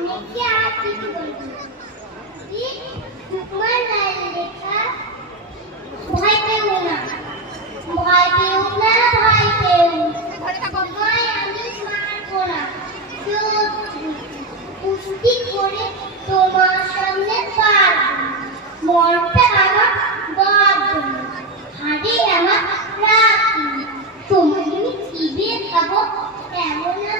অনেকে আর কিছু বলব? তোমার রায়ের লেখা। ভয় পেও না। ভয় পেও না, ভয় পেও তোমায় আমি মারব এমন না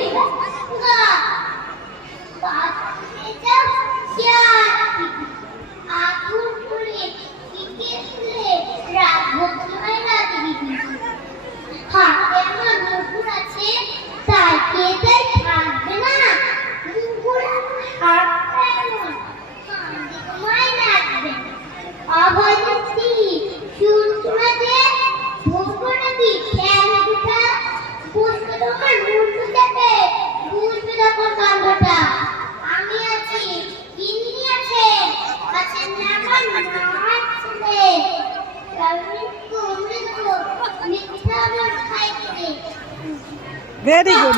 ভেরি গুড